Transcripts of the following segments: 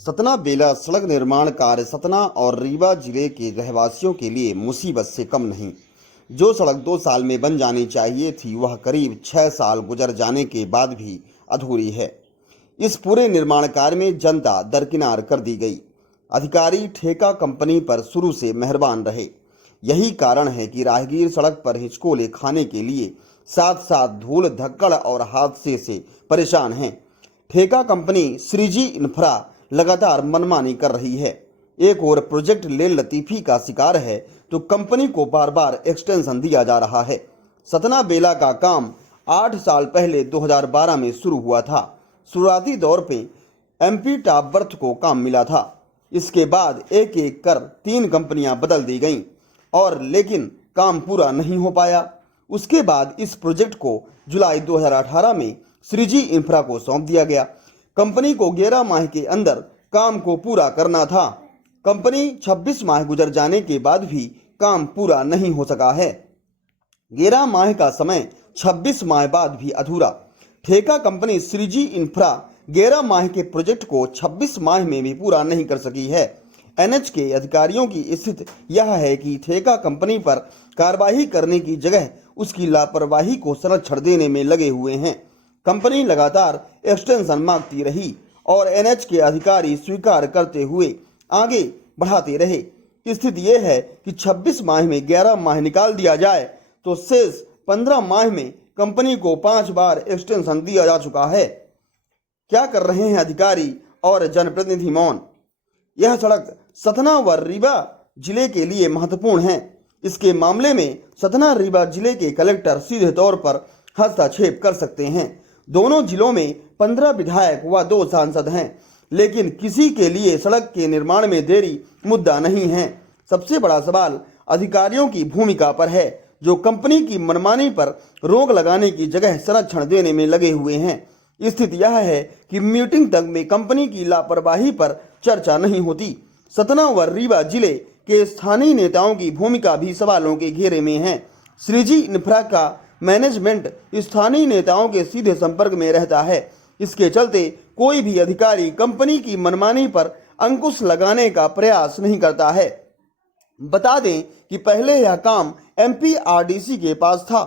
सतना बेला सड़क निर्माण कार्य सतना और रीवा जिले के रहवासियों के लिए मुसीबत से कम नहीं। जो सड़क 2 साल में बन जानी चाहिए थी वह करीब 6 साल गुजर जाने के बाद भी अधूरी है। इस पूरे निर्माण कार्य में जनता दरकिनार कर दी गई। अधिकारी ठेका कंपनी पर शुरू से मेहरबान रहे। यही कारण है कि राहगीर सड़क पर हिचकोले खाने के लिए साथ साथ धूल धक्कड़ और हादसे से परेशान हैं। ठेका कंपनी श्रीजी इंफ्रा लगातार मनमानी कर रही है। एक और प्रोजेक्ट ले लतीफी का शिकार है तो कंपनी को बार बार एक्सटेंशन दिया जा रहा है। सतना बेला का काम 8 साल पहले 2012 में शुरू हुआ था। शुरुआती दौर पे एमपी टॉप बर्थ को काम मिला था। इसके बाद एक एक कर 3 कंपनियां बदल दी गईं और लेकिन काम पूरा नहीं हो पाया। उसके बाद इस प्रोजेक्ट को जुलाई 2018 में श्रीजी इंफ्रा को सौंप दिया गया। कंपनी को 11 माह के अंदर काम को पूरा करना था। कंपनी 26 माह गुजर जाने के बाद भी काम पूरा नहीं हो सका है। 11 माह का समय 26 माह बाद भी अधूरा। ठेका कंपनी श्रीजी इंफ्रा 11 माह के प्रोजेक्ट को 26 माह में भी पूरा नहीं कर सकी है। एनएच के अधिकारियों की स्थिति यह है कि ठेका कंपनी पर कार्रवाई करने की जगह उसकी लापरवाही को संरक्षण देने में लगे हुए हैं। कंपनी लगातार एक्सटेंशन मांगती रही और एनएच के अधिकारी स्वीकार करते हुए आगे बढ़ाते रहे। स्थिति यह है कि 26 माह में 11 माह निकाल दिया जाए तो शेष 15 माह में कंपनी को 5 बार एक्सटेंशन दिया जा चुका है। क्या कर रहे हैं अधिकारी और जनप्रतिनिधि मौन? यह सड़क सतना व रीवा जिले के लिए महत्वपूर्ण है। इसके मामले में सतना रीवा जिले के कलेक्टर सीधे तौर पर हस्तक्षेप कर सकते हैं। दोनों जिलों में 15 विधायक व 2 सांसद हैं, लेकिन किसी के लिए सड़क के निर्माण में देरी मुद्दा नहीं है। सबसे बड़ा सवाल अधिकारियों की भूमिका पर है, जो कंपनी की मनमानी पर रोक लगाने की जगह संरक्षण देने में लगे हुए हैं। स्थिति यह है कि मीटिंग तक में कंपनी की लापरवाही पर चर्चा नहीं होती। सतना व रीवा जिले के स्थानीय नेताओं की भूमिका भी सवालों के घेरे में है। श्रीजी इंफ्रा का मैनेजमेंट स्थानीय नेताओं के सीधे संपर्क में रहता है। इसके चलते कोई भी अधिकारी कंपनी की मनमानी पर अंकुश लगाने का प्रयास नहीं करता है। बता दें कि पहले यह काम एमपीआरडीसी के पास था।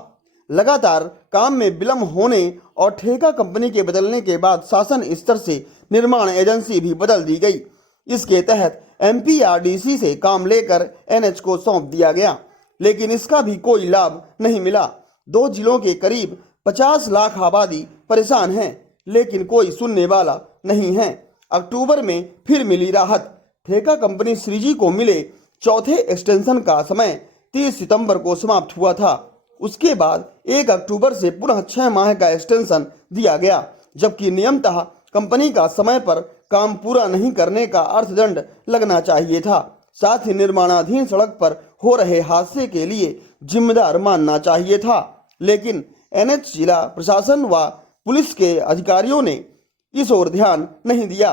लगातार काम में विलंब होने और ठेका कंपनी के बदलने के बाद शासन स्तर से निर्माण एजेंसी भी बदल दी गई। इसके तहत एमपीआरडीसी से काम लेकर एनएच को सौंप दिया गया, लेकिन इसका भी कोई लाभ नहीं मिला। 2 जिलों के करीब 50 लाख आबादी परेशान है, लेकिन कोई सुनने वाला नहीं है। अक्टूबर में फिर मिली राहत। ठेका कंपनी श्रीजी को मिले चौथे एक्सटेंशन का समय 30 सितंबर को समाप्त हुआ था। उसके बाद 1 अक्टूबर से पुनः 6 माह का एक्सटेंशन दिया गया, जबकि नियमतः कंपनी का समय पर काम पूरा नहीं करने का अर्थदंड लगना चाहिए था। साथ ही निर्माणाधीन सड़क पर हो रहे हादसे के लिए जिम्मेदार मानना चाहिए था, लेकिन एनएच जिला प्रशासन व पुलिस के अधिकारियों ने इस ओर ध्यान नहीं दिया।